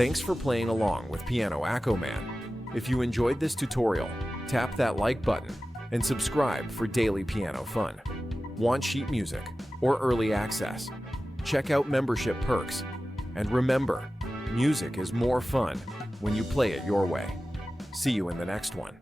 Thanks for playing along with Piano AccoMan. If you enjoyed this tutorial, tap that like button and subscribe for daily piano fun. Want sheet music or early access? Check out membership perks. And remember, music is more fun when you play it your way. See you in the next one.